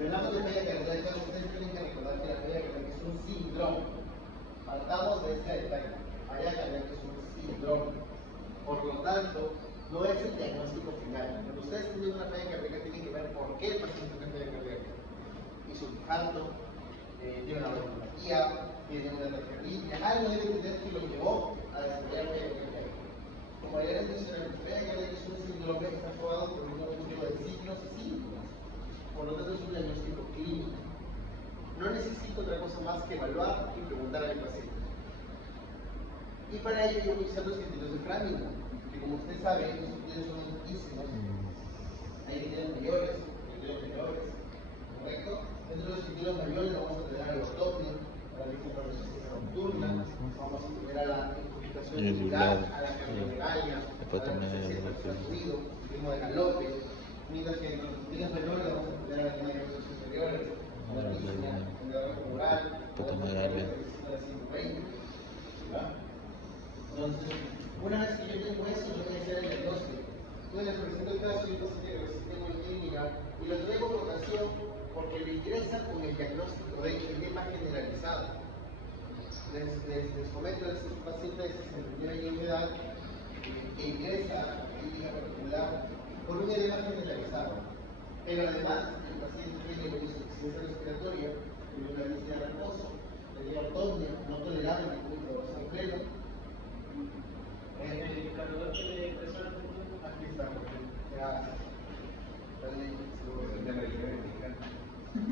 Hablamos de falla cardíaca, ustedes tienen que recordar que la falla cardíaca es un síndrome. Partamos de ese detalle. Falla cardíaca es un síndrome. Por lo tanto, no es el diagnóstico final. Cuando ustedes tienen una falla cardíaca, tienen que ver por qué el paciente tiene falla cardíaca. Hizo un infarto, tiene una neuropatía, tiene una taquicardia, algo debe entender que lo llevó a desarrollar falla cardíaca. Como ya les mencioné, la falla cardíaca es un síndrome que está formado por un conjunto de signos y síntomas. Por lo tanto, es un diagnóstico clínico. No necesito otra cosa más que evaluar y preguntar al paciente. Y para ello yo voy a usar los sentidos de Framingham, que como usted sabe, los sentidos son muchísimos. Hay sentidos mayores, sentidos menores, ¿correcto? Dentro de los sentidos mayores vamos a tener al ortopnio, a la discapacidad nocturna, vamos a tener a la incomunicación celular, a la cardiomegalia, a la necesidad de ruido, el ritmo de galope. Mientras que en los sentidos menores vamos a tener a las líneas superiores, a la disnea, a la corporal, a la 120. Entonces, una vez que yo tengo eso, yo voy a hacer el diagnóstico. Entonces les presento el caso y entonces que resisten muy clínica y lo traigo por ocasión porque le interesa con el diagnóstico de edema generalizado. Les comento a estos pacientes de 61 años de edad que ingresa a la clínica particular por un edema generalizado. Pero además, el paciente tiene una insuficiencia respiratoria, tiene una disnea de reposo, tiene ortopnia, no tolerable en el corazón pleno. El cargador que le expresó el punto, aquí está. Gracias.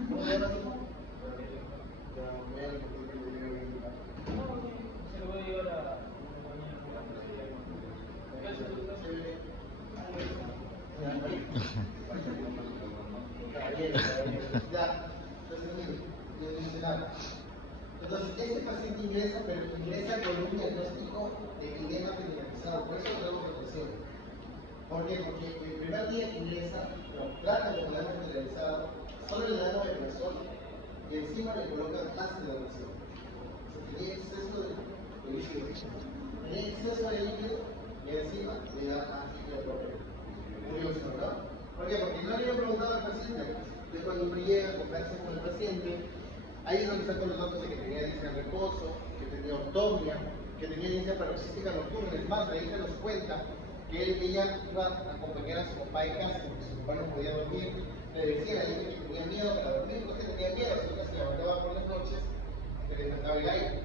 ¿Cómo se llama eso? Voy a repetir que le diga bien. Se lo voy a llevar a entonces, este paciente ingresa, pero ingresa con un diagnóstico de edema generalizado, por eso lo tengo protección. ¿Por qué? Porque el primer día que ingresa, lo tratan de edema generalizado, solo le dan omeprazol y encima le colocan ácido de presión. Tenía exceso de líquido. Tenía exceso de líquido y encima le dan ácido de presión. Curioso, ¿no? ¿Por qué? Porque no le había preguntado al paciente. Entonces, cuando uno llega a conversar con el paciente, ahí es donde están con los datos de que tenía disnea de reposo, que tenía ortopnia, que tenía disnea paroxística nocturna. Es más, ahí se nos cuenta que ella iba a acompañar a su papá en casa, porque su papá no podía dormir. Le decía a ella que tenía miedo para dormir, no que tenía miedo, sino que se levantaba por las noches, que le faltaba el aire.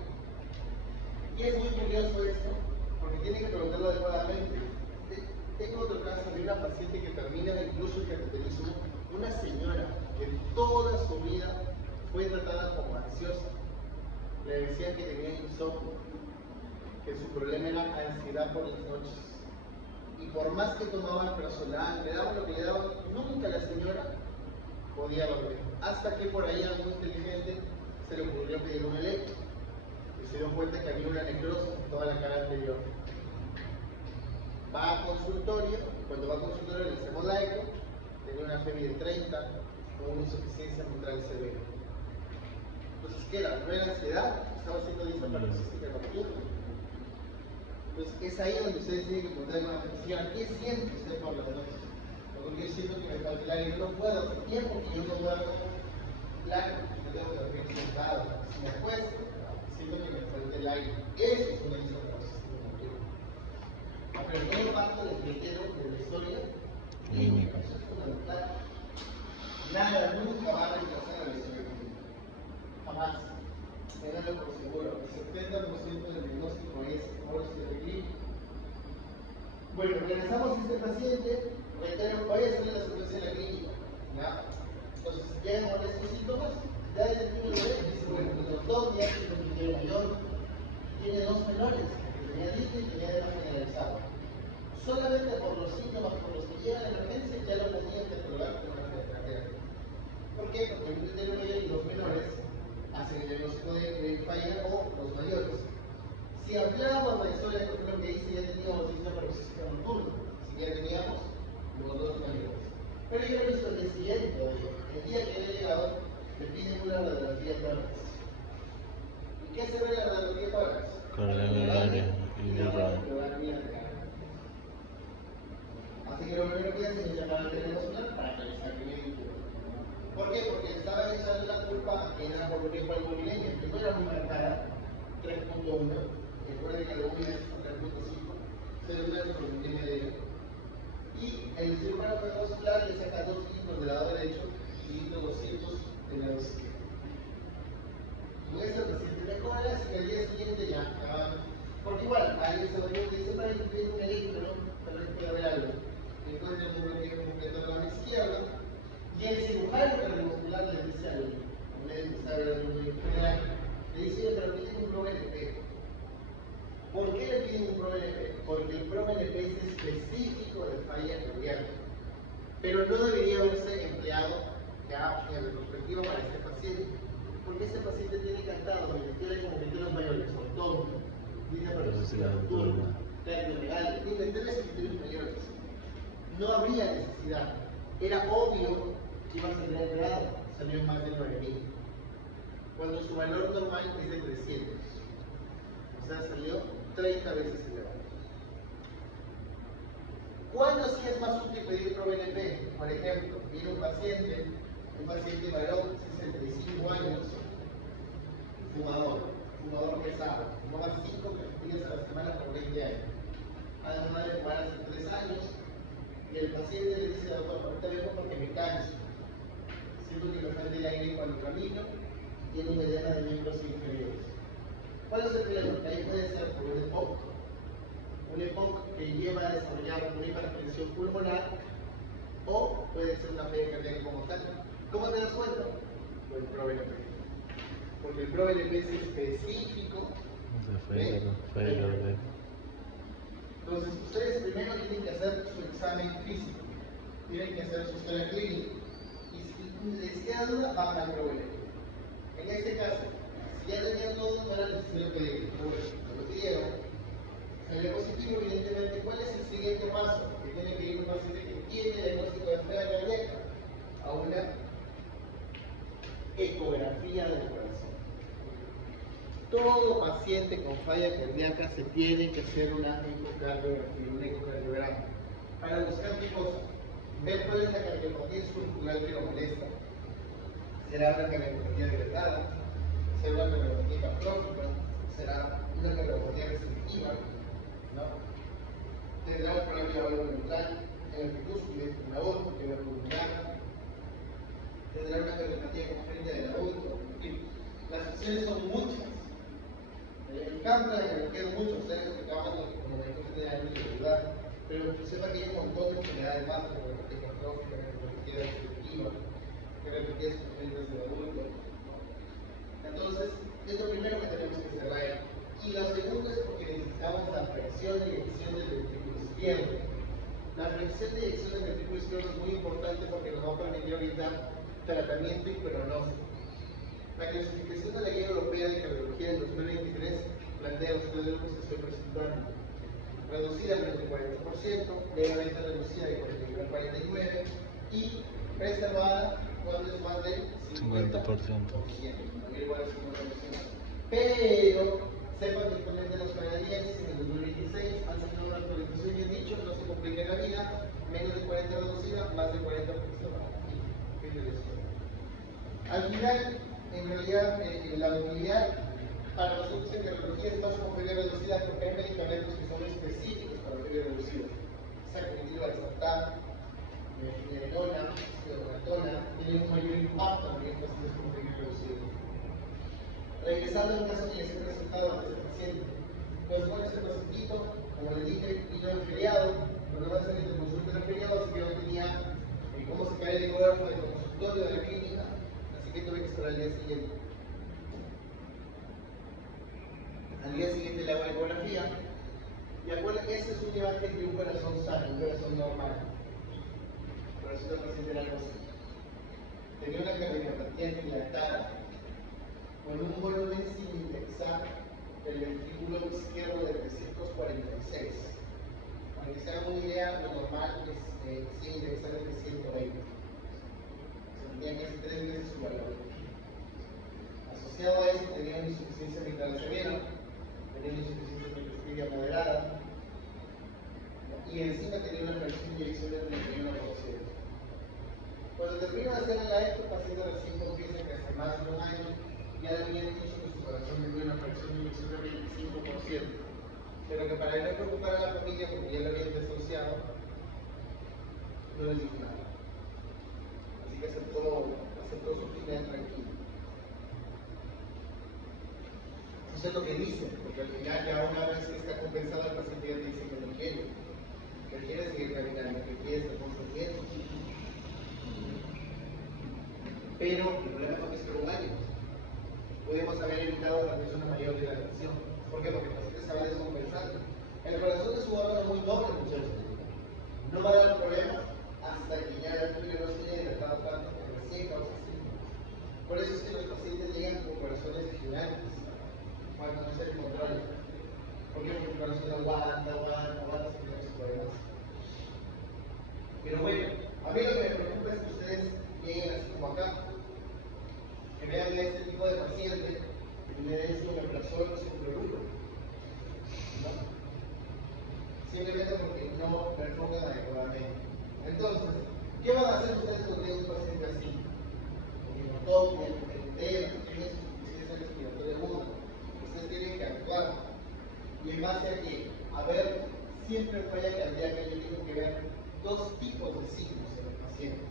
Y es muy curioso esto, porque tiene que preguntarlo adecuadamente. Tengo otro caso de una paciente que termina incluso el cateterismo, una señora que toda su vida fue tratada como ansiosa. Le decían que tenía insomnio, que su problema era ansiedad por las noches. Y por más que tomaba el personal, le daban lo que le daban, nunca la señora podía dormir. Hasta que por ahí algún inteligente se le ocurrió pedir un electro. Y se dio cuenta que había una necrosis en toda la cara anterior. Va a consultorio, cuando va a consultorio le hacemos la eco, tenía una fiebre de 30 con una insuficiencia mitral severa. Entonces, ¿qué era? ¿No era ansiedad? Estaba haciendo disnea paroxística nocturna. Entonces, es ahí donde ustedes tienen que preguntarle a la atención, ¿qué siente usted por las noches? Porque yo siento que me falta el aire, no puedo, hace tiempo que yo no duermo, claro, yo tengo que dormir sentado, si me acuesto, siento que me falta el aire. Eso es una disnea paroxística nocturna. Pero todo parte del criterio de la historia clínica, eso es fundamental. Nada, nunca va a reemplazar a la historia clínica. Jamás. Ténganlo por seguro. El 70% del diagnóstico es por historia clínica. Bueno, regresamos a este paciente, reitero, voy a hacerle la secuencia de la clínica. ¿Ya? Entonces, llegan con estos síntomas, ya desde el título B, dice, bueno, el doctor ya tiene un nivel mayor, tiene dos menores, que tenía disnea y tenía edema generalizado. Solamente por los síntomas por los que llegan a la emergencia ya lo tenían que probar con una enfermedad. ¿Por qué? Porque el criterio mayor y los menores hacen el diagnóstico de falla o los mayores. Si hablábamos de la historia, por ejemplo, que dice ya teníamos disnea paroxística nocturna, si ya teníamos los dos mayores. Pero yo he visto el día siguiente, el día que había llegado, le piden una radiografía tórax. ¿Y qué se ve en la radiografía tórax? Coronaria y derrame. Así que lo primero que hacen es llamar al internacional para que le saquen el título. ¿Por qué? Porque estaban echando la culpa en la por el mobiliario. Primero era muy cara, 3.1, recuerden que la UBI es 3.5, se lo trae por el medio. Y el cirujano cardiovascular le saca 2 litros del lado derecho y 200 del lado izquierdo. Con eso el paciente mejora, así que al día siguiente ya acaban. Porque igual, ahí se volvió que dice, para que tiene un electro, tal vez pueda haber algo. Y entonces el movimiento completo de la mano izquierda. Y el cirujano cardiovascular le dice al médico que está hablando de general, le dice, pero piden un PRO-BNP. ¿Por qué le piden un PRO-BNP? Porque el PRO-BNP es específico de falla cardíaca. Pero no debería haberse empleado ya en retrospectiva para este paciente. Porque ese paciente tiene cantado y tiene como que tiene los mayores, autónomo, tiene paralización nocturna, cardiomegalia, tiene 3 criterios mayores. No habría necesidad. Era obvio que iba a salir operado, salió en más de 9.000. Cuando su valor normal es de 300. O sea, salió 30 veces elevado. ¿Cuándo sí es más útil pedir PRO-BNP? Por ejemplo, viene un paciente varón, 65 años, fumador pesado, fumaba 5 pastillas a la semana por 20 años. Además de fumar hace 3 años, y el paciente le dice, doctor, ahorita vengo porque me canso. Siento que me falta el aire cuando camino, tiene una edema de miembros inferiores. ¿Cuál es el problema? Que ahí puede ser por un EPOC que lleva a desarrollar una hipertensión pulmonar, o puede ser una falla cardíaca como tal. ¿Cómo te das cuenta? Por el PRO-BNP. Porque el PRO-BNP es específico de falla cardíaca. Entonces, ustedes primero tienen que hacer su examen físico, tienen que hacer su historia clínica, y si les queda duda, van al PRO-BNP. En este caso, si ya tenían todo, no era necesario pedir, pero bueno, lo pidieron, salió positivo, evidentemente. ¿Cuál es el siguiente paso? Que tiene que ir un paciente que tiene diagnóstico de falla cardíaca a una ecografía del corazón. Todo paciente con falla cardíaca se tiene que hacer una ecocardiografía, un ecocardiograma, para buscar qué cosa, ver cuál es la cardiopatía estructural que lo molesta. Será una cardiopatía dilatada, será una cardiopatía hipertrófica, será una cardiopatía restrictiva, ¿no? Tendrá un problema de valvular en el pituitary, en la aorta, que es pulmonar, tendrá una cardiopatía congénita del adulto, en fin, las opciones son muchas. En cambio, me quedo mucho, ustedes que acaban como de tener algo de ayudar, pero sepa que hay un montón de enfermedades más, como la cardiopatía hipertrófica, la cardiopatía restrictiva, la cardiopatía congénitas del adulto. Entonces, es lo primero que tenemos que cerrar. Y lo segundo es porque necesitamos la flexión y eyección del ventrículo izquierdo. La flexión y eyección del ventrículo izquierdo es muy importante porque nos va a permitir ahorita tratamiento y pronóstico. La clasificación de la Guía Europea de Cardiología del 2023 plantea los 3 grupos que estoy presentando. Reducida menos del 40%, levemente reducida de 41 al 49% y preservada cuando es más del 50%. Pero sepan que con el de los canadienses en el 2026 han sacado una actualización y han dicho no se complica la vida, menos de 40 reducida, más de 40 preservada. Al final, en realidad, la movilidad para nosotros en cardiología es más como fibra reducida porque hay medicamentos que son específicos para la fibra reducida. Sacretival, Sartán, finerenona, cidoretona, tienen un mayor impacto también en pacientes con fibra reducida. Regresando al caso que les he presentado a este paciente, pues bueno, este pacientito, como les dije, vino en feriado, pero no va a salir de consulta en el feriado, así que no tenía cómo sacar el ecógrafo del consultorio de la clínica, así que tuve que esperar al día siguiente. Al día siguiente le hago la ecografía, y acuérdense que esta es una imagen de un corazón sano, un corazón normal. El corazón del paciente era algo así. Tenía una cardiopatía dilatada, con un volumen sin indexar del ventrículo izquierdo de 346. Para que se hagan una idea, lo normal es sin indexar de 120. Se tenía casi 3 veces su valor. incluso que su corazón tiene una fracción de inyección de 25%. Pero que para no preocupar a la familia, porque ya lo habían desahuciado, no les dijo nada. Así que aceptó su final tranquilo. Eso es lo que dice, porque al final ya una vez que está compensado el paciente ya te dice que no quiere seguir caminando, que quiere estar consciente. Pero el problema es que esperó un año. Podemos haber evitado la persona mayor de la lesión. ¿Por qué? Porque el paciente estaba descompensando. El corazón es un órgano muy noble, muchachos. No va a dar problemas hasta que ya el tuyo no se haya hidratado tanto que recién causa síntomas. Por eso es que los pacientes llegan con corazones gigantes cuando no se les controla. ¿Por qué? Porque el corazón aguanta sin tener sus problemas. Pero bueno, a mí lo que me preocupa es que ustedes lleguen así como acá, que vean a este tipo de paciente y le den su omeprazol o su cloruro, ¿no? Simplemente porque no perfuman adecuadamente. Entonces, ¿qué van a hacer ustedes cuando tienen un paciente así? Hipotonia, hiperutera, tiene insuficiencia respiratoria aguda. Ustedes tienen que actuar. ¿Y en base a qué? A ver, siempre falla cardíaca, yo tengo que ver dos tipos de signos en los pacientes.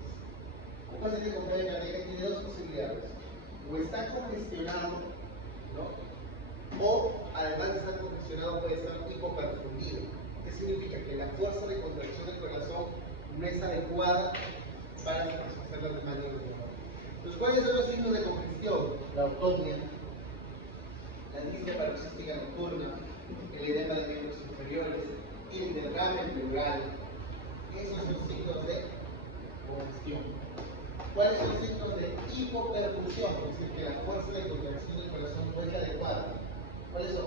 Un paciente con falla cardíaca tiene dos posibilidades. O está congestionado, ¿no? O además de estar congestionado puede estar hipoperfundido. ¿Qué significa? Que la fuerza de contracción del corazón no es adecuada para satisfacer las demás líneas de corazón. Entonces, ¿cuáles son los signos de congestión? La ortonia, la disnea paroxística nocturna, el edema de miembros inferiores, el derrame pleural. Esos son signos de congestión. ¿Cuáles son los signos de hipoperfusión? Es decir, que la fuerza de contracción del corazón no es adecuada. ¿Cuáles son?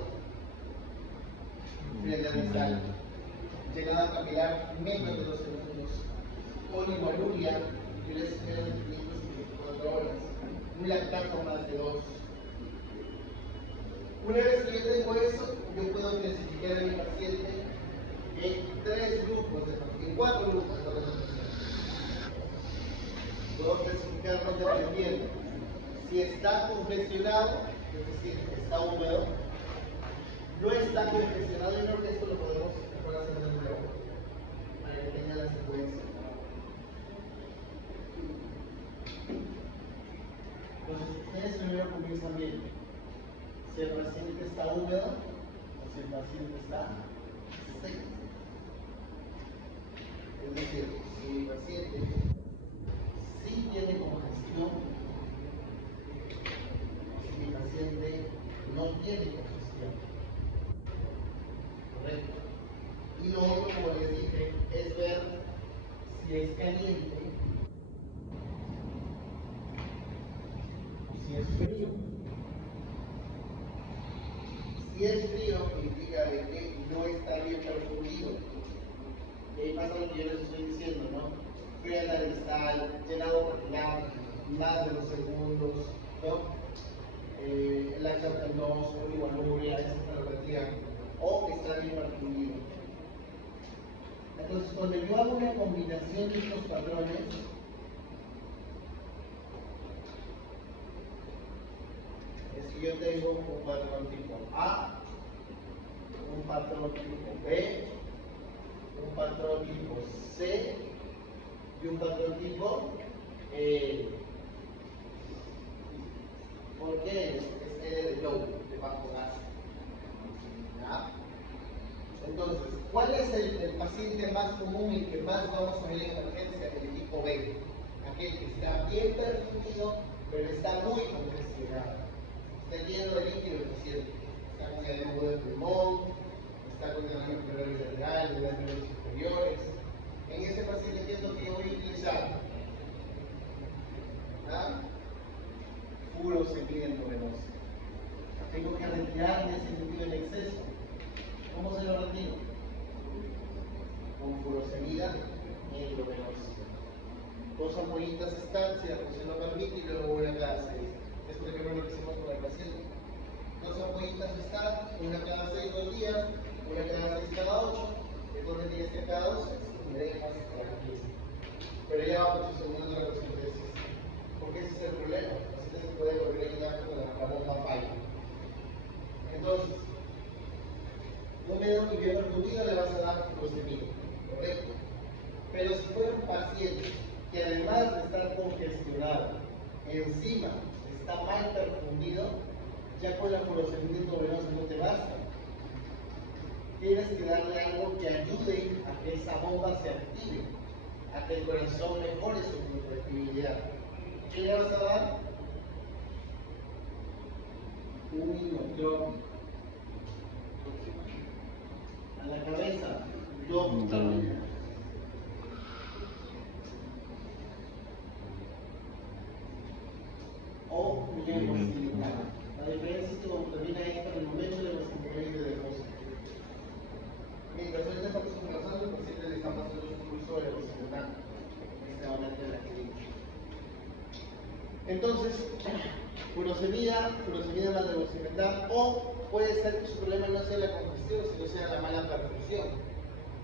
Frialdad distal, llegada capilar menos de 2 segundos, polivoluria, que les espera de 554 horas, un lactato más de 2. Una vez que yo tengo eso, yo puedo clasificar a mi paciente en 3 grupos, en 4 grupos. Puedo clasificarlos dependiendo si está congestionado, es decir, está húmedo, no está congestionado. Yo creo que esto lo podemos mejor hacer de nuevo para que tenga la secuencia. Entonces, ustedes primero comienzan bien. Si el paciente está húmedo o si el paciente está seco. Es decir, si el paciente sí tiene congestión, si el paciente no tiene congestión. Correcto. Y lo otro, como les dije, es ver si es caliente o si es frío. Si es frío, indica de que no está bien perfundido. Y ahí pasa lo que yo les estoy diciendo, ¿no? Frialdad distal, llenado capilar, más de 2 segundos, ¿no? Lactato en 2, polivoluria, encefalopatía, o está bien perfundido. Entonces, cuando yo hago una combinación de estos patrones, es que yo tengo un patrón tipo A, un patrón tipo B, un patrón tipo C y un patrón tipo E. ¿Por qué? Es L de low, de bajo gas. ¿Ya? Entonces, ¿cuál es el paciente más común y que más vamos a ver en emergencia? El tipo B. Aquel que está bien perfundido, pero está muy congestionado. Está lleno de líquido el paciente. Está con edema de pulmón, está con edema pleural lateral, edema de miembros inferiores. En ese paciente, ¿qué es lo que yo voy a utilizar? ¿Ah? Furosemida endovenosa. Tengo que retirar de ese líquido en exceso. ¿Cómo se lo retiro? Con furosemida endovenosa. 2 ampollitas están, si la presión lo permite, y luego una cada 6. Es por ejemplo lo que hacemos con el paciente. 2 ampollitas están, una cada 6 2 días, una cada 6 cada 8, después de 10 cada 12, y me dejas para la 15. Pero ya va por su segunda recuperación. Porque ese es el problema. Los pacientes puede volver a llegar cuando la bomba falla. Entonces, un dedo que bien perfundido le vas a dar glucemia, ¿correcto? Pero si fuera un paciente que además de estar congestionado, encima está mal perfundido, ya con la furosemida intravenosa no te basta. Tienes que darle algo que ayude a que esa bomba se active, a que el corazón mejore su contractibilidad. ¿Qué le vas a dar? Un inotrópico. A la cabeza, dopamina. O minerosilicar. La diferencia es que como termina esta en el momento de los componentes de depósito. Mientras ahorita estamos conversando, el paciente le estamos haciendo un pulso de velocidad en este momento de la clínica. Entonces, furosemida más velocidad, o puede ser que su problema no sea la congestión, sino sea la mala perfusión,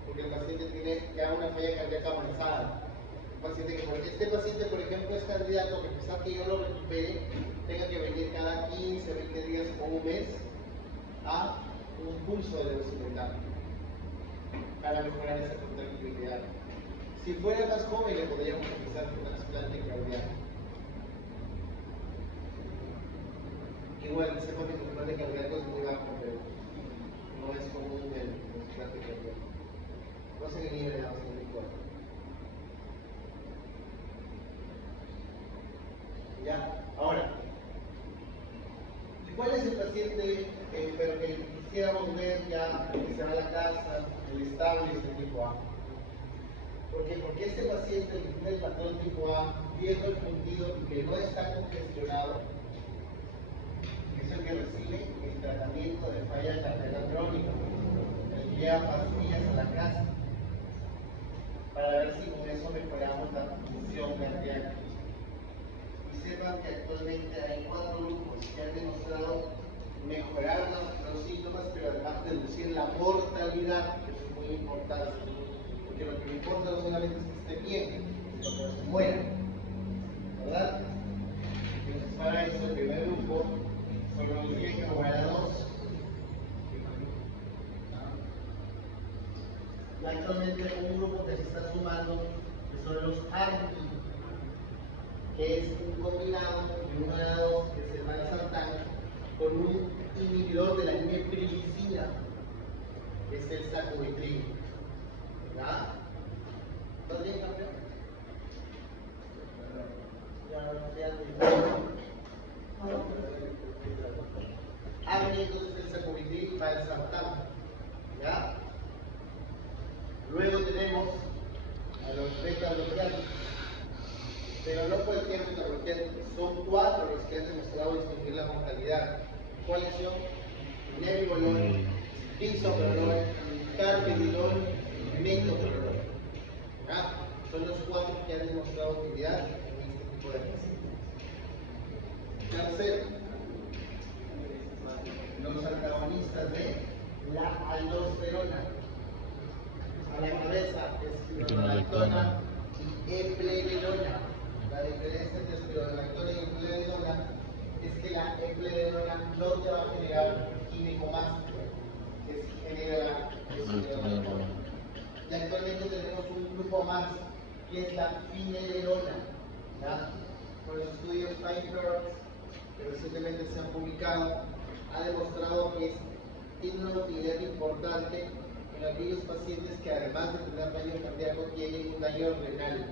porque el paciente tiene ya una falla cardíaca avanzada. Este paciente, por ejemplo, es candidato a que a pesar que yo lo recupere, tenga que venir cada 15, 20 días o un mes a un pulso de velocidad para mejorar esa contractibilidad. Si fuera más joven, le podríamos empezar con trasplante cardíaco. Igual, sepa que el trasplante cardíaco es muy bajo, pero no es común el trasplante cardíaco. No se inhibe la base del cuerpo. ¿Ya? Ahora, ¿cuál es el paciente, pero que quisiéramos ver ya que se va a la casa, el estable es el tipo A? Porque este paciente que tiene el patrón tipo A, viejo el fundido y que no está congestionado, es el que recibe el tratamiento de falla cardíaca crónica, el que lleva pastillas a la casa, para ver si con eso mejoramos la función cardíaca. Y sepan que actualmente hay 4 grupos que han demostrado mejorar los síntomas, pero además reducir la mortalidad, que es muy importante, porque lo que me importa no solamente es que esté bien, sino que no se muera, ¿verdad? Entonces, para eso, el primer grupo son los bien mejorados. Y actualmente un grupo que se está sumando, que son los ARPI, que es un combinado de un A2, que es el valsartán, con un inhibidor de la neprilicina, que es el sacubitril. ¿Verdad? ¿Todo bien, campeón? Entonces el sacubitril valsartán. ¿Ya? Luego tenemos a los beta-bloqueantes. Pero no cualquier beta-bloqueante, son 4 los que han demostrado disminuir la mortalidad. ¿Cuáles son? Nebivolol, bisoprolol, carvedilol, metoprolol. Son los 4 que han demostrado utilidad en este tipo de pacientes. Tercero, los antagonistas de la aldosterona. A la cabeza, espironolactona y eplerenona. La diferencia entre espironolactona y eplerenona es que la eplerenona no te va a generar químico más, que genera la espironolactona. Y actualmente tenemos un grupo más, que es la finerenona. Con los estudios Feinberg, que recientemente se han publicado, ha demostrado que tiene una utilidad importante en aquellos pacientes que además de tener daño cardíaco tienen un daño renal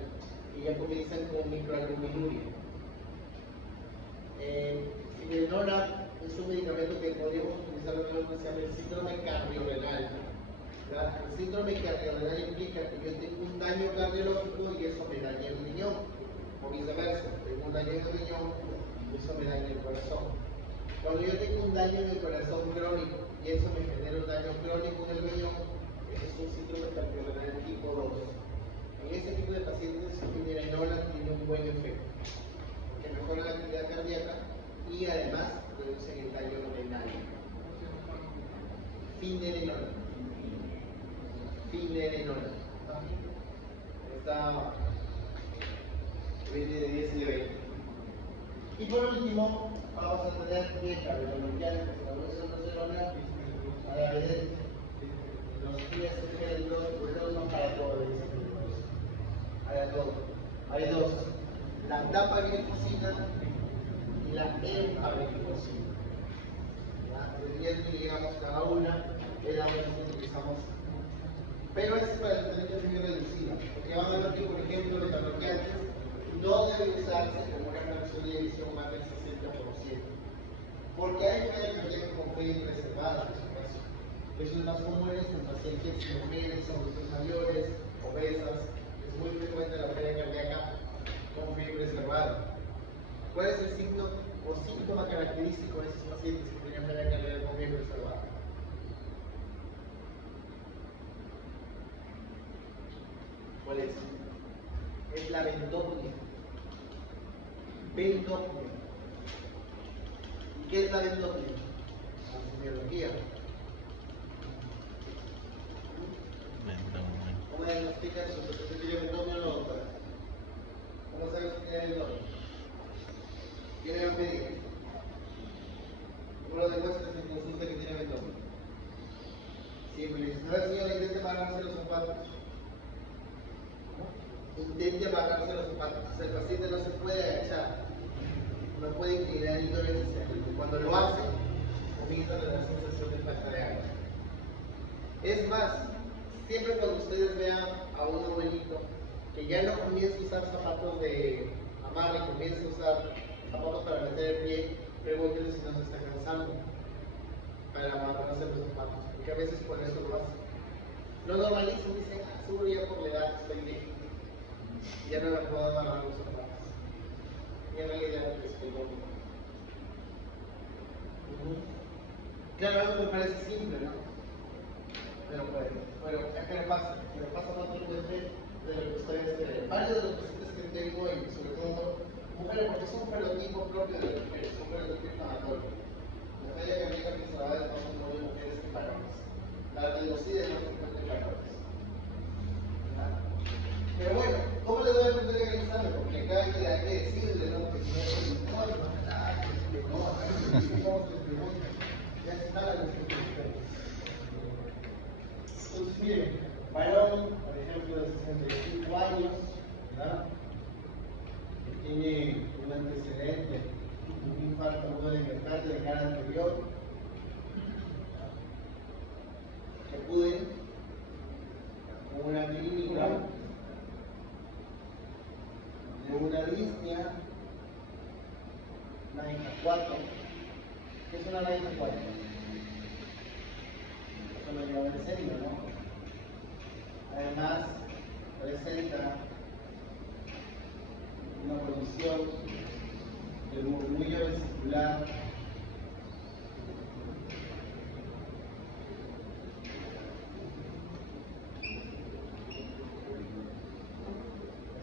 y ya comienzan con microalbuminuria. Finerenona es un medicamento que podríamos utilizar en lo que se llama el síndrome cardiorrenal. El síndrome cardiorrenal implica que yo tengo un daño cardiológico y eso me daña el riñón, o viceversa, tengo un daño en el riñón y eso me daña el corazón. Cuando yo tengo un daño en el corazón crónico y eso me genera un daño crónico en el riñón, ese es un síndrome cardiorrenal tipo 2. En ese tipo de pacientes, finerenona tiene un buen efecto, porque mejora la actividad cardíaca y además reduce el daño renal. Finerenona. Está 20 de 10 y de 20. Y por último, vamos a tener pie cabelonomía, que es la hueso noceronea, para ver los pies géneros, pues no para todo, hay dos, la tapa grifosina y la empagrifosina. 10 miligramos cada una, es la versión que utilizamos. Pero es para tener que ser reducida, porque van a ver que, por ejemplo, los parroquiantes no deben usarse como una fracción de edición más del 60%, porque hay que como pueden preservar, por supuesto. Eso es más común en pacientes mujeres, adultos mayores, obesas. Es muy frecuente la pérdida cardíaca con fibra preservada. ¿Cuál es el síntoma característico de esos pacientes que tienen pérdida cardíaca con fibra preservada? ¿Cuál es? Es la vendopnia. Vendopnia. ¿Y qué es la vendopnia? La semiología. ¿Cómo diagnostican su paciente que tiene vendopnia o no, doctora? ¿Cómo sabes que tiene vendopnia? ¿Quién le va a pedir? ¿Cómo lo demuestras en consulta que tiene vendopnia? Simple. A ver, señora, intente amarrarse los zapatos. Intente amarrarse los zapatos. O sea, el paciente no se puede agachar, no puede inclinar el torso hacia arriba. Cuando lo hace, comienza la sensación de falta de agua. Es más, siempre cuando ustedes vean a un abuelito que ya no comienza a usar zapatos de amarre, comienza a usar zapatos para meter el pie, pregúntenle si no se está cansando para amarrarse los zapatos, porque a veces por eso lo hacen. Lo normalizan, dicen, seguro ya por la edad estoy bien, ya no me puedo amarrar los zapatos. Y en realidad es que no. Claro, algo me parece simple, ¿no? Pero ¿qué le pasa? Me pasa más frecuente de lo que ustedes creen. Varios de los pacientes que tengo, y sobre todo mujeres, porque es un fenotipo propio de las mujeres, son fenotipos inflamatorios. La falla cardíaca preservada es más común en mujeres que varones. La adenosidad es más frecuente en varones. Pero bueno, ¿cómo le doy a entender el examen? Porque acá hay que decirle, ¿no? Que si no es un informe, ya está la respuesta. Entonces, miren, varón, por ejemplo, de 65 años, ¿verdad? Que tiene un antecedente, un infarto agudo de miocardio de cara anterior, que acude con una clínica de una disnea, LAICA 4. ¿Qué es una LAICA 4? Eso lo lleva en serio, ¿no? Además, presenta una condición del murmullo vesicular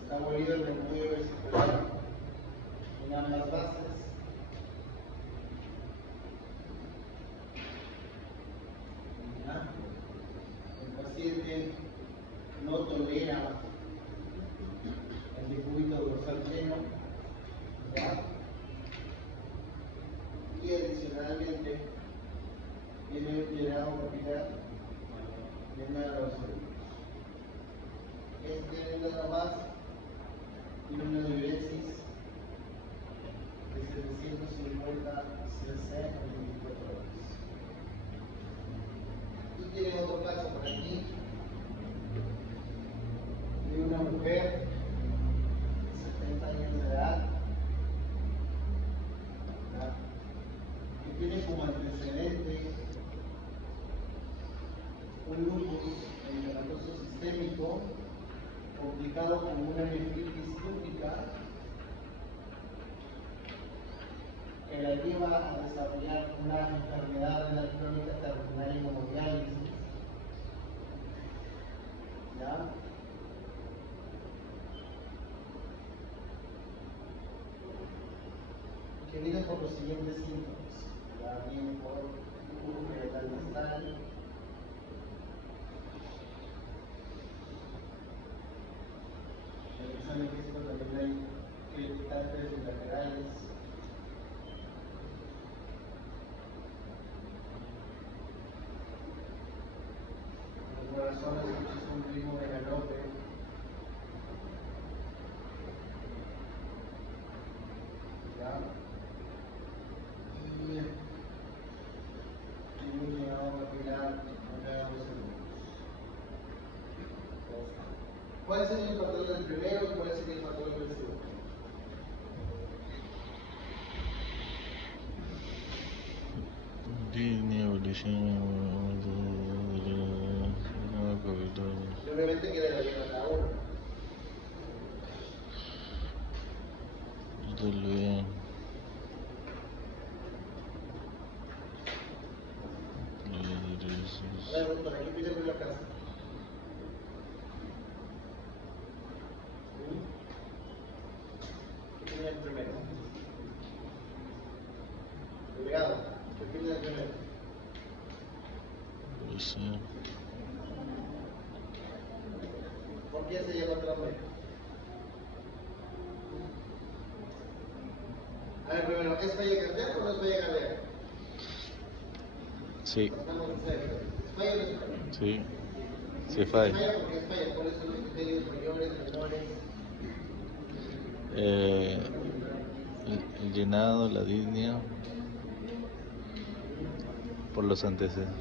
está molido el murmullo vesicular en ambas bases. El paciente no tolera el decúbito dorsal pleno, ¿ya? Y adicionalmente tiene piedad capilar de una erosión. Este nada más tiene una diuresis de 750 cc en 24 horas. Y tiene otro caso por aquí de una mujer de 70 años de edad, ¿verdad? Que tiene como antecedente un lupus eritematoso sistémico complicado con una nefritis pública que la lleva a desarrollar una enfermedad renal crónica terminal y hemodiálisis, ¿ya? Que viene por los siguientes síntomas, ya viene por urgetal distal, el examen físico también hay cálculos bilaterales, el primero y cuál sería el factor inversor. Línea, evolución, Simplemente que le daría a cada uno. Por aquí pide por la casa. ¿Qué tiene el primero? Delegado, ¿qué tiene el primero? ¿Por qué se llama otro nombre? A ver, primero, ¿es falla cardíaca o no es falla cardíaca? Sí. Estamos en serio. ¿Es falla o no es falla? Sí. Sí, Es falla. falla porque es falla. ¿Cuáles son los criterios mayores, menores? El llenado, la línea, por los antecedentes.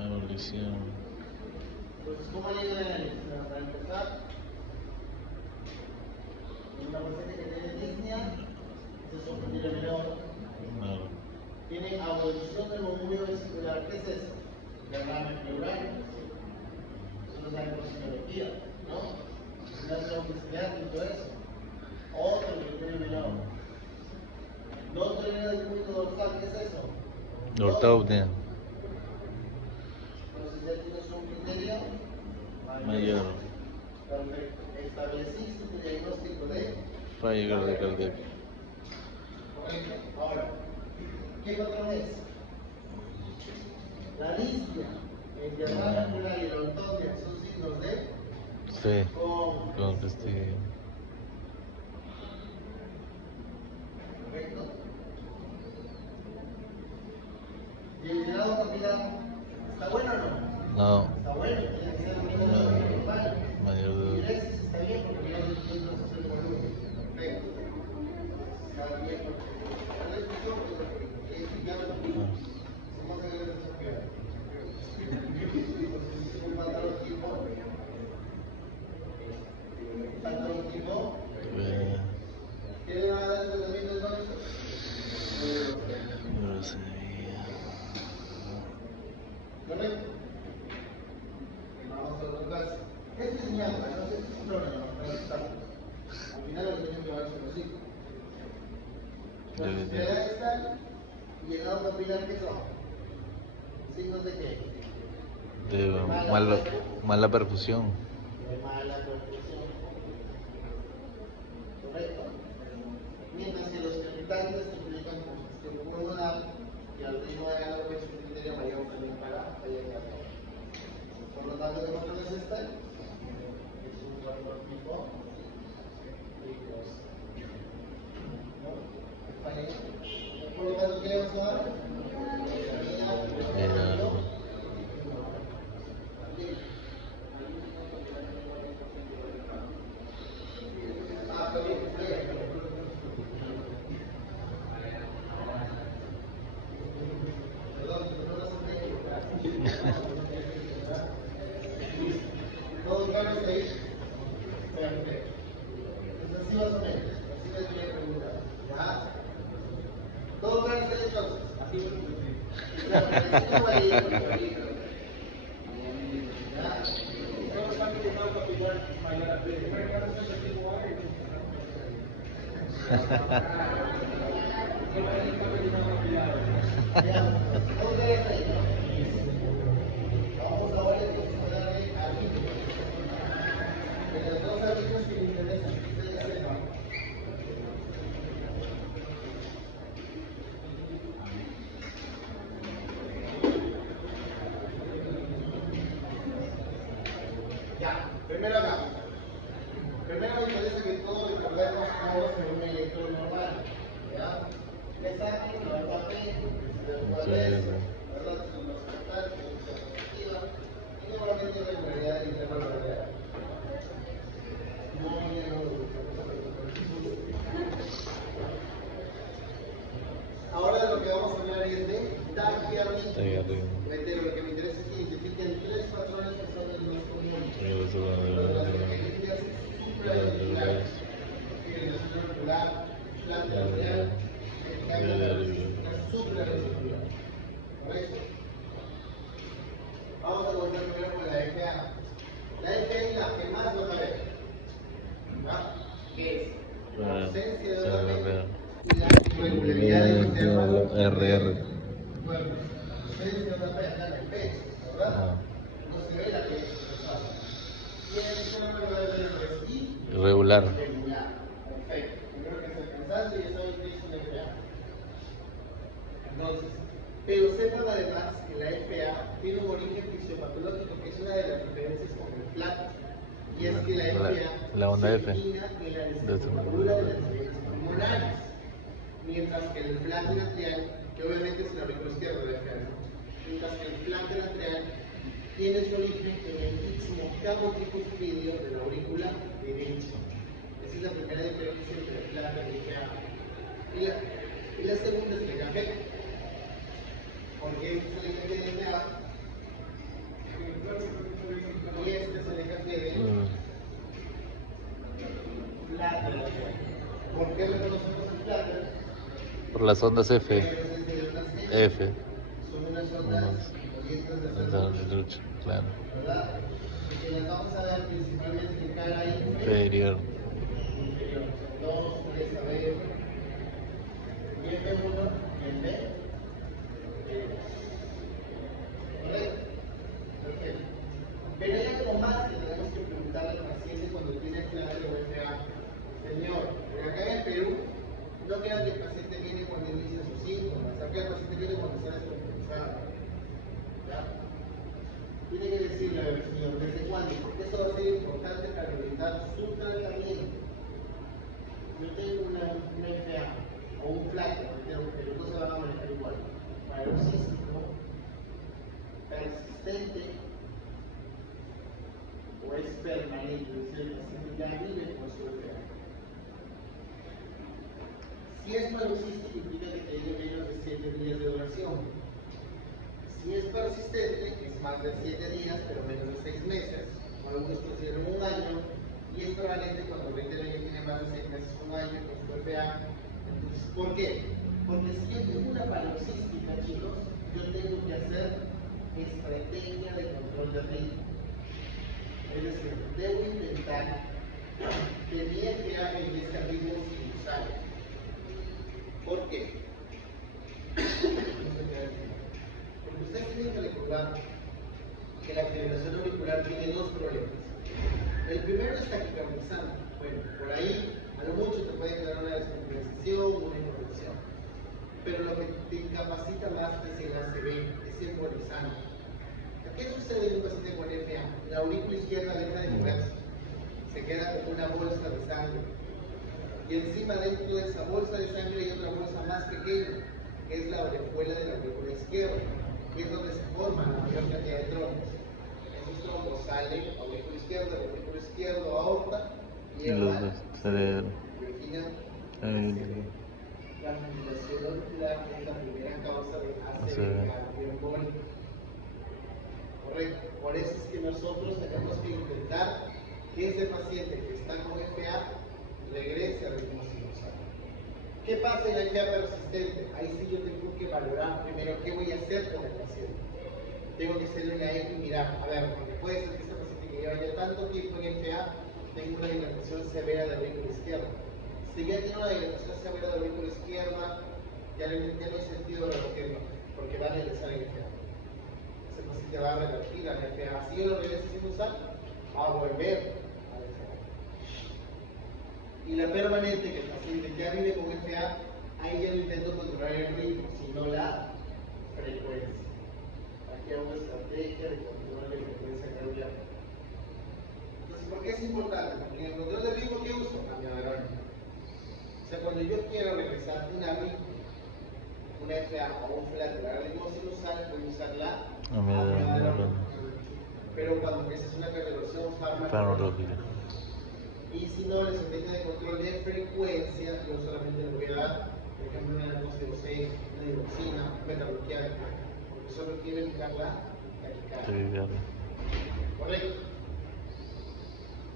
Abolición. Entonces, ¿cómo llega la línea? Para empezar, una paciente que tiene disnea, se sorprendió menor. Claro. Tiene abolición del movimiento vesicular. ¿Qué es eso? Derrame pleural. Eso no sabe por sinología, ¿no? Una neuroplasticidad y todo eso. Otro criterio menor. No termina del punto dorsal, ¿qué es eso? Ortopnea. Entonces ya tienes un criterio Mayor. Perfecto. Estableciste tu diagnóstico de Falla cardíaca. correcto. Ahora, ¿qué patrón es? La disnea, el diafragma pleural y la ortopnea son signos de Sí. Con vestigio. correcto. ¿Y el llenado capilar está bueno o no? No. Está bueno, tiene que ser un llenado normal. Mayor Y de. Alexis está bien porque ya entiendo el volumen. Perfecto. Está bien porque la discusión es explicable. Somos de la sociedad. Un pantalón tipo. ¿Qué le va a dar el tratamiento de noche? No sé. ¿Correcto? Vamos a otro caso. Este es mi agua, no sé si es un problema, pero está. Al final lo que tienen que llevar son los hijos. Entonces, ya está. Y el lado capilar, ¿qué son? ¿Signos de qué? De mala perfusión. De mala perfusión. ¿Correcto? Mientras que los crepitales implican que pulmonar y al ritmo de la es un criterio mayor también para falla cardíaca. Por lo tanto, ¿qué patrón es este? Es un patrón tipo Ricos. ¿No? Falla. Por lo tanto, ¿qué vamos a dar? Todo claro hasta ahí. Perfecto. Entonces, así más o menos. Así les voy a preguntar. ¿Ya? Todo claro hasta ahí entonces. Así claro, así va a ir, ¿ya? Solo están intentando capitular mayor a P. Vamos ahora entonces a darle a mí. De los dos hábitos que me interesan, que ustedes sepan. Ya, primero acá. Primero me interesa que todos recordemos cómo se un electrón normal. ¿Ya? ¿Qué saben? La papel, cuál es, ¿verdad? Son los portales, la perspectiva, y normalmente la regularidad y la regularidad. No ahora de lo que vamos a hablar es de taquiarritmia. Reitero, lo que me interesa es que identifiquen tres patrones que son los más comunes. Las emergencias supraventriculares, fibrilación auricular, implante auricular, el cambio paroxística supraventricular. ¿Correcto? Vamos a comenzar primero con la FA. La FA es la que más vas a ver. ¿Ah? ¿Qué es? La ausencia de orden y la irregularidad de los temas. RR. Bueno, la ausencia de orden está en el pecho, ¿verdad? No se ve la pecho, ¿sabes? Y es una verdadera Irregular. irregular. Perfecto. Primero que es el cansancio y ya saben que es una FA. Entonces, pero sepan además que la FA tiene un origen fisiopatológico, que es una de las diferencias con el flato. Y es que la FA la onda se F origina en la desembocadura de las venas pulmonares, mientras que el flanco atrial, que obviamente es el auricular izquierdo de la FA, mientras que el flanco atrial tiene su origen en el istmo cabo tricuspidio de la aurícula derecha. Esa es la primera diferencia entre el flanco y la FA. Y la segunda es el café. Porque este es el eje de FA y este es el eje de Flatter. ¿Por qué reconocemos el Flatter? Por las ondas F. F. Son unas ondas orientas de Derecha, claro. ¿verdad? Y que las vamos a ver principalmente en cara Inferior. inferior. Son dos, tres, a ver. Y F1, F. ¿Correcto? Perfecto. Pero hay algo más que tenemos que preguntarle al paciente cuando tiene Flatter o FA. Señor, pero acá en Perú, no crean que el paciente viene cuando inicia sus síntomas, acá el paciente viene cuando está descompensado. ¿Ya? Tiene que decirle al señor, ¿desde cuándo? Porque eso va a ser importante para orientar su tratamiento. Yo tengo una FA o un Flatter, pero los dos se van a manejar igual. Paroxístico, persistente o es permanente, es decir, el paciente ya vive con su FA. Si es paroxístico, implica que tiene menos de 7 días de duración. Si es persistente, es más de 7 días, pero menos de 6 meses. Algunos consideran un año. Y es permanente cuando ven que tiene más de 6 meses, un año con su FA. Entonces, ¿por qué? Porque si yo tengo una paroxística, chicos, yo tengo que hacer estrategia de control de ritmo. Es decir, debo intentar que mi FA regrese al ritmo sinusal. ¿Por qué? Porque ustedes tienen que recordar que la fibrilación auricular tiene dos problemas. El primero es taquicardizante. Bueno, por ahí a lo mucho te puede quedar una descompensación, una hipotensión. Pero lo que te incapacita más es el ACV, es embolizante. ¿Qué sucede en un paciente con FA? La aurícula izquierda deja de moverse, se queda como una bolsa de sangre. Y encima dentro de esa bolsa de sangre hay otra bolsa más pequeña, que es la orejuela de la aurícula izquierda, que es donde se forman la mayor cantidad de trombos. Esos trombos salen a aurícula izquierda, a aurícula izquierda, aorta, y el cerebro. La fibrilación auricular es la primera causa de ACV cardioembólica. Correcto. Por eso es que nosotros tenemos que intentar que ese paciente que está con FA regrese al ritmo sinusal. ¿Qué pasa en la FA persistente? Ahí sí yo tengo que valorar primero qué voy a hacer con el paciente. Tengo que hacerle una eco y mirar, a ver, porque puede ser que este paciente que lleva ya tanto tiempo en FA tenga una dilatación severa de la aurícula izquierda. Si ya tiene una dilatación severa de la aurícula izquierda, ya no hay sentido de revertirlo, porque va a regresar en FA. Ese paciente va a revertir a la FA. Si yo lo regreso sinusal, va a volver. Y la permanente, que el paciente ya vive con FA, ahí ya no intento controlar el ritmo, sino la frecuencia. Aquí hay una estrategia de control de frecuencia cardíaca. Entonces, ¿por qué es importante? Porque en el control de ritmo, ¿qué uso? Amiodarona. O sea, cuando yo quiero regresar una FA o un Flatter al ritmo sinusal, voy a usar la amiodarona. Pero cuando empiezas una reversión farmacológica. Y si no, la estrategia de control de frecuencia, yo solamente le voy a dar, por ejemplo, una narcosis, una digoxina, un beta-bloqueante, porque solo quiero evitar la taquicardia. Correcto.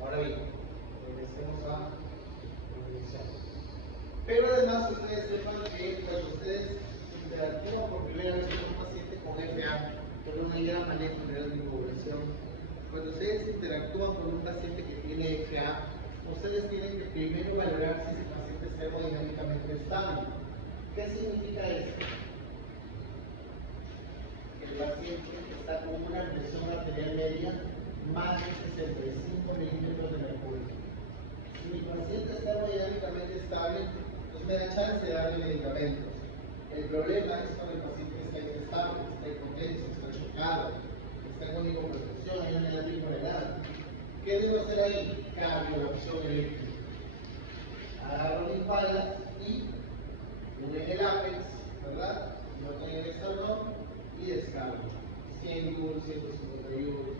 Ahora bien, regresemos a iniciar. Pero además ustedes sepan que cuando ustedes interactúan por primera vez con un paciente con FA, con una gran manejo general de población, cuando ustedes interactúan con un paciente que tiene FA, ustedes tienen que primero valorar si ese paciente es termodinámicamente estable. ¿Qué significa esto? Que el paciente está con una presión arterial media más de 65 milímetros de mercurio. Si mi paciente está termodinámicamente estable, pues me da chance de darle medicamentos. El problema es cuando el paciente está inestable, está hipotenso, está chocado, está con hipoperfusión, hay una bipolaridad. ¿Qué debo hacer ahí? Cardioversión eléctrica. Agarro mis palas y uno en el apex, ¿verdad? Y otro en el esternón y descargo. 100 joules, 150 joules.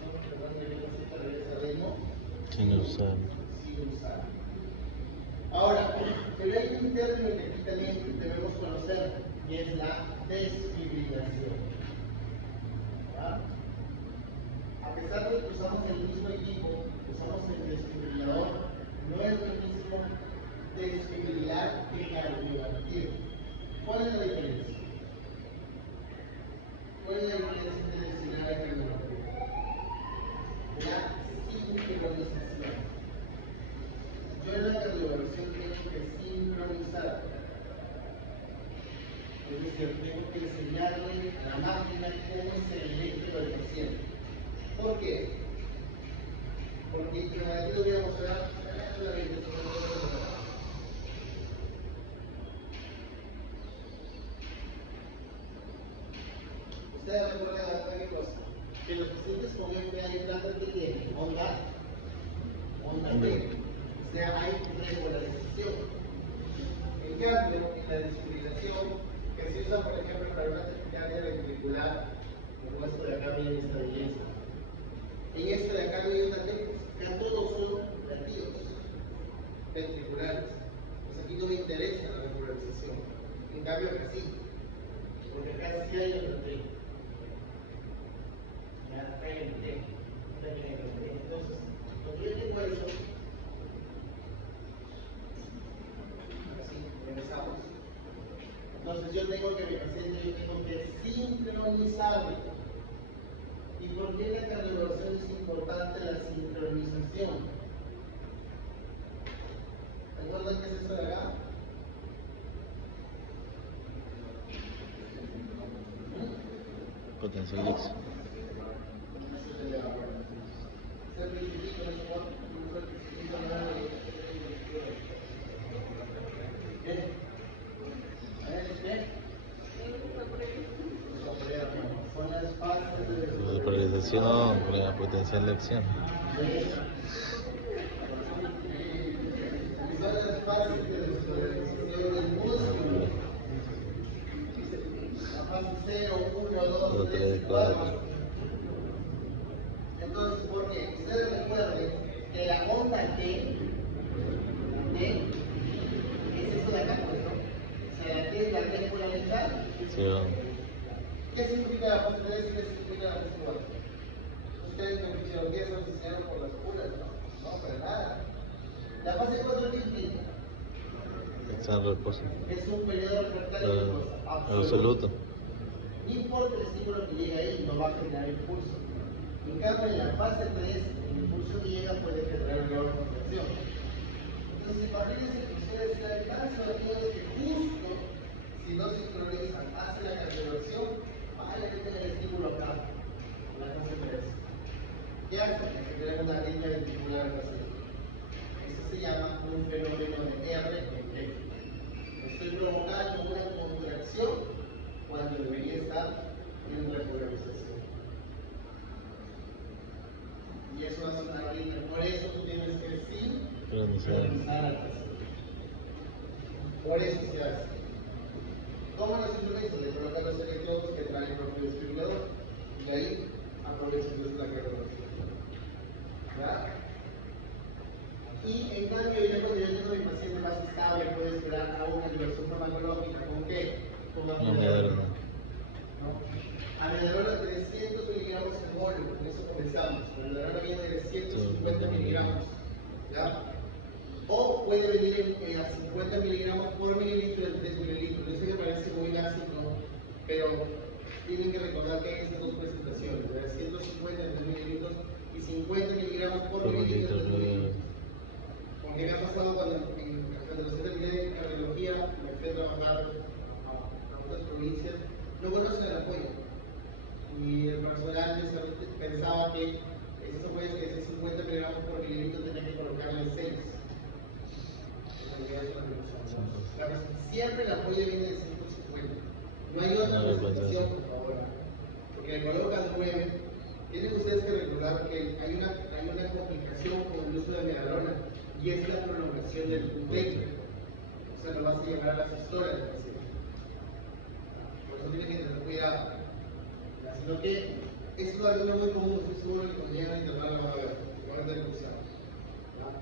Perdón, el paciente regresa de no. Sin usar. Sin usar. Ahora, pero hay un término que aquí también debemos conocer y es la desfibrilación. ¿Verdad? A pesar de que usamos el mismo equipo, usamos el desfibrilador, no es lo mismo desfibrilar que cardiovertir. ¿Cuál es la diferencia? ¿Cuál es la diferencia entre desfibrilar y cardiovertir? La sincronización. Yo en la cardioversión tengo que sincronizar. Es decir, tengo que enseñarle a la máquina cómo es el electro del paciente. ¿Por qué? Porque en la teoría vamos a ver la ustedes recuerdan qué cosa, que los pacientes con FA hay plantas que tienen onda T. O sea, hay regularización. En cambio, en la desfibrilación, que se usa, por ejemplo, para una taquicardia ventricular, como esto de acá viene esta belleza. En esto de acá viene una que todos son latidos ventriculares. Pues aquí no me interesa la regularización. En cambio, acá sí. Porque acá sí hay un T. Ya, acá hay un T. Entonces, cuando yo tengo eso, regresamos. Entonces yo tengo que mi paciente, yo tengo que sincronizarlo. ¿Y por qué la cardioversión es importante la sincronización? ¿Recuerdan qué es esto de acá? Potencial X. La polarización, la potencial de acción. Son las fases de desflorización del músculo. La fase 0, 1, 2, 3, 4. Entonces, ¿por qué? Ustedes recuerden que la onda T es esto de acá, pues, ¿no? O sea, la T es la T polarizada. Sí, ¿Qué significa la fase 3 y qué significa la fase 4? Ustedes en fisiología se los enseñaron por las puras, ¿no? No, para nada. La fase 4 ¿qué implica? está en reposo. Es un periodo refractario Absoluto. No importa el estímulo que llegue ahí, no va a generar impulso. En cambio, en la fase 3, el impulso que llega puede generar una contracción. Entonces, imagínense que ustedes sean tan sabidos que justo, si no sincronizan, hacen la cardioversión, vaya que tiene el estímulo acá, en la fase 3. ¿Qué hace? Que genera una arritmia ventricular al paciente. Eso se llama un fenómeno de RMP. Estoy provocando una contracción cuando debería estar en regularización. Y eso hace una arritmia. Por eso tú tienes que sincronizar al paciente. Por eso se hace. ¿Cómo lo sincronizas? Le colocan los electrodos que traen el propio desfibrilador. Y ahí aprovechas la cardioversión. ¿Verdad? Y en cambio, ya cuando yo tengo a mi paciente más estable, puedo esperar a una diversión farmacológica. ¿Con qué? Con amiodarona. Amiodarona 300 miligramos en mol, con eso comenzamos. Amiodarona viene de 150 miligramos. pero tienen que recordar que hay estas dos presentaciones, de 150 en 3 mililitros y 50 miligramos por mililitro en 3 mililitros. Porque me ha pasado cuando los terminé de cardiología, me fui a trabajar a otras provincias, no conocen el apoyo. Y el personal pensaba que esas apoyos que decían 50 miligramos por mililitro tenía que colocarle 6. Siempre el apoyo viene de 150. No hay otra presentación, por favor. Porque le colocan 9. Tienen ustedes que recordar que hay una complicación con el uso de megalona y es la prolongación del puteco. O sea, lo vas a llevar a las historias del paciente. Por eso tienen que tener cuidado. Sino que es un alumno muy común, estoy seguro que cuando llegan a internar la van a ver, van a tener discusión.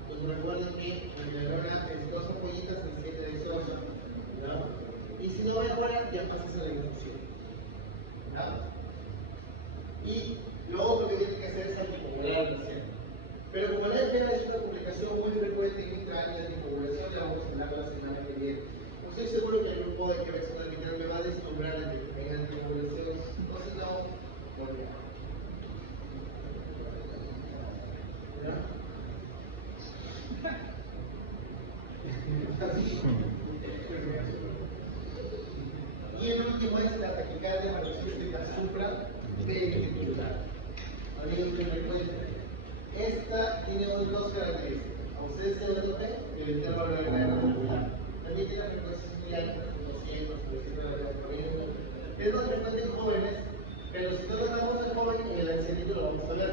Pues recuerden que la megalona es 2 apoyitas en 7 de soja. Y si no mejora, ya pasas a la infusión. Y lo otro que tienen que hacer es anticoagular al paciente. Pero como la EFA es una complicación muy frecuente y intraña de anticoagulación, le vamos a hablar la semana que viene. Estoy seguro que el grupo de que me va a deslumbrar la que tenga anticoagulación. Entonces no, bueno. Y el último es la taquicardia paroxística supraventricular. Amigos que me cuenten. Esta tiene dos características. A ustedes se lo tope, el intervalo de la ventricular. También tiene frecuencias muy altas, 200, 300, es más frecuente en jóvenes, pero si no lo damos al joven, en el ancianito lo vamos a ver.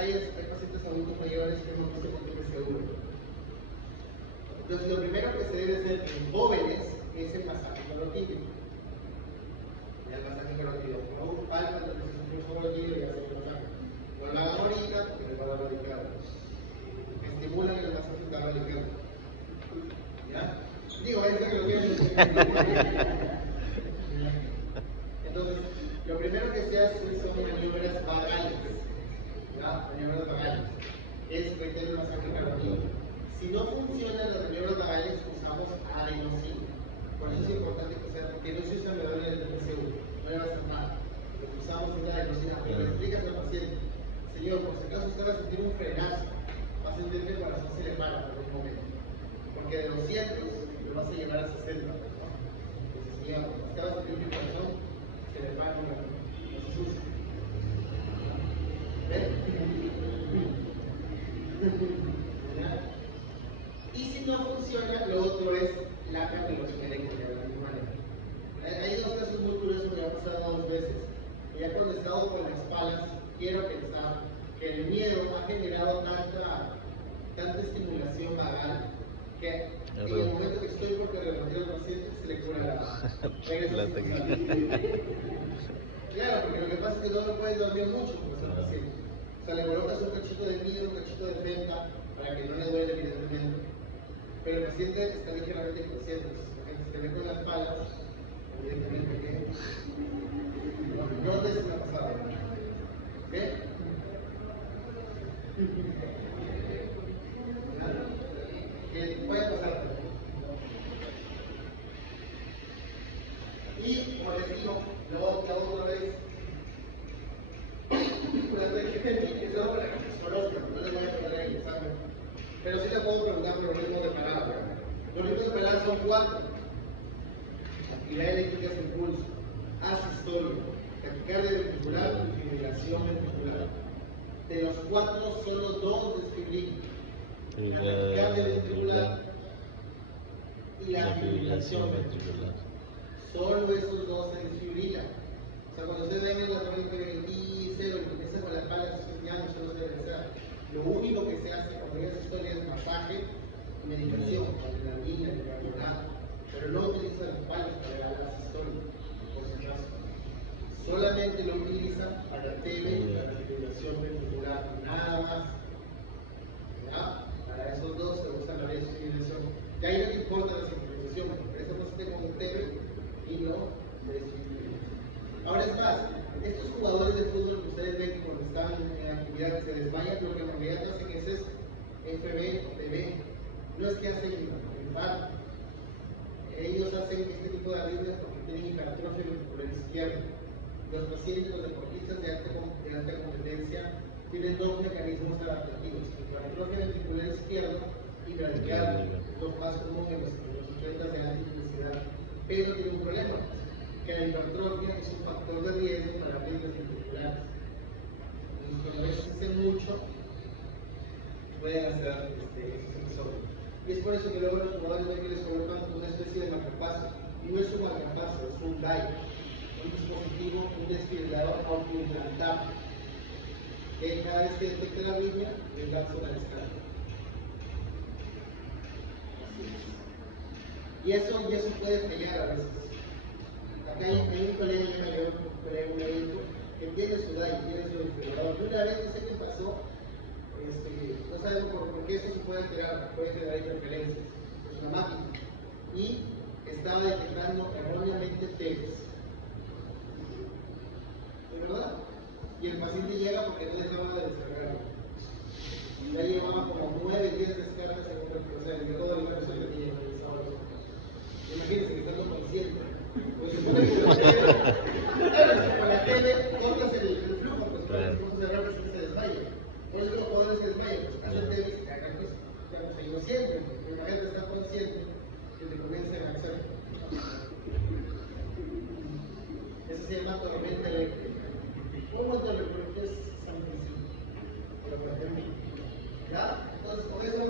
Hay pacientes adultos mayores que no se contiene seguro. Entonces, lo primero que se debe hacer en jóvenes es el masaje corotídeo. El masaje corotídeo. Como un palma, entonces un corotídeo y hace el masaje. No lo hagan ahorita porque les va a dar radicado. Estimulan el masaje radicado. ¿Ya? Digo, es que lo quieren. Entonces, lo primero que se hace son maniobras vagales. ¿Ya? Maniobras vagales. Es meter el masaje corotídeo. Si no funcionan las maniobras vagales, usamos adenosina. Por eso es importante que no se usa medonia del PCU, no le va a hacer nada. Lo que usamos es la adenosina. Pero le explicas al paciente, señor, por si acaso usted va a sentir un frenazo, va a sentir que el corazón se le para por un momento. Porque de 200 lo vas a llevar a 60. Entonces, señor, usted va a sentir que el corazón se le para un momento. No se asuste. ¿Ven? Y si no funciona, lo otro es la cardiología de la misma manera. Hay dos casos muy curiosos que me han pasado 2 veces. Ya cuando he estado con las palas, quiero pensar que el miedo ha generado tanta estimulación vagal que en el momento que estoy por rematar al paciente se le cura la Claro, porque lo que pasa es que no lo puedes dormir mucho con ese paciente. O sea, le colocas un cachito de miedo, un cachito de femta para que no le duele evidentemente. Pero el paciente está ligeramente inconsciente, la gente se ve con las palas, evidentemente que ¿dónde se me ha pasado? ¿Qué? Que puede pasar. Y como les digo, luego la otra vez, la técnica es solo para que se conozcan, no les voy a poner el examen. Pero sí le puedo preguntar por los ritmos de palabra. Los ritmos de palabra son 4. Actividad eléctrica es el pulso, asistolio, taquicardia ventricular y fibrilación ventricular. De los 4, solo 2 desfibrilan. La taquicardia ventricular y la fibrilación ventricular. Solo esos 2 se desfibrilan. O sea, cuando ustedes ven en la torrente de cero y empiezan con las palas, ya no se los debe hacer. Lo único que se hace cuando hay esa historia es masaje y medicación, adrenalina, bicarbonato, pero no utilizan las palas para las historias, por si acaso. Solamente lo utilizan para tele y para la fibrilación ventricular, nada más. ¿Ya? Para esos 2 se usa la desfibrilación. Y ahí no te importa la sincronización, porque eso no se tenga un tele y no desfibrilación. Ahora es más, estos jugadores de fútbol que ustedes ven cuando están en actividad se desmayan, lo que en realidad hacen es FB o TB. No es que hacen infarto. Ellos hacen este tipo de arritmias porque tienen hipertrofia ventricular izquierda. Los pacientes, los deportistas de alta competencia, tienen dos mecanismos adaptativos: hipertrofia ventricular izquierda y bradicardia, lo más común en los atletas de alta intensidad. Pero tiene un problema, que la hipertrofia es un factor de riesgo para arritmias ventriculares. Entonces, cuando a veces hace mucho, pueden hacer estos episodios. Y es por eso que luego los jugadores ven que les colocan una especie de marcapaso. Y no es un marcapaso, es un DAI, un dispositivo, un desfibrilador autoimplantable, que cada vez que detecte la arritmia, les lanza una descarga. Y eso puede fallar a veces. Acá hay un colega, un médico, que tiene su DAI, tiene su desfibrilador. Y una vez, no sé qué pasó, no sabemos por qué eso se puede alterar, puede generar interferencias. Es una máquina. Y estaba detectando erróneamente TEPS. ¿De verdad? Y el paciente llega porque no dejaba de descargarlo. Ya llevaba como 9, 10 descargas en todo el caso que tenía el sábado. Imagínense que estando consciente. Pues se supone que con la tele cortas el flujo, pues para las cosas cerradas se desmaya. Por eso los jugadores se desmayan, pues hacen tele y se cagan, pues digamos, ellos sienten. Pero imagínate estar consciente que te comiencen a hacer. Eso se llama tormenta eléctrica. ¿Cómo te lo es San Francisco? Pero por ejemplo, ¿ya? Entonces, con eso